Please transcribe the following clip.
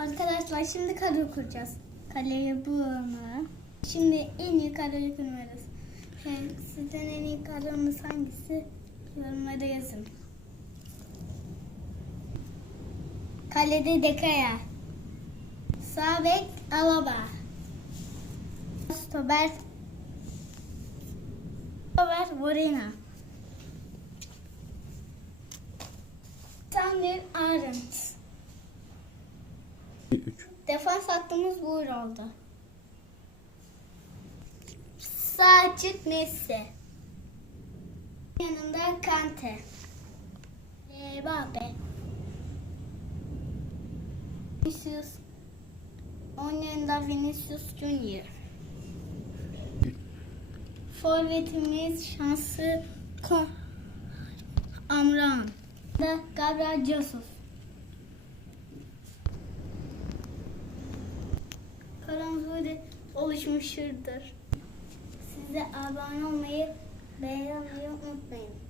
Arkadaşlar şimdi kare kuracağız. Kaleyi bunu. Şimdi en iyi kareyi kurarız. Hem sizden en iyi kareniz hangisi? Yorumlara yazın. Kalede Dekaya. Sağ bek Alaba. Stoper. Stoper Morena. Sander Arendt. 3. Defans hattımız bu oldu. Sağ açık Messi. Yanında Kante. Mbappe. Vinicius. Onun yanında Vinicius Junior. Forvetimiz şansı Amran. Da Gabriel Jesus. Karanfil oluşmuştur. Size abone olmayı, beğenmeyi unutmayın.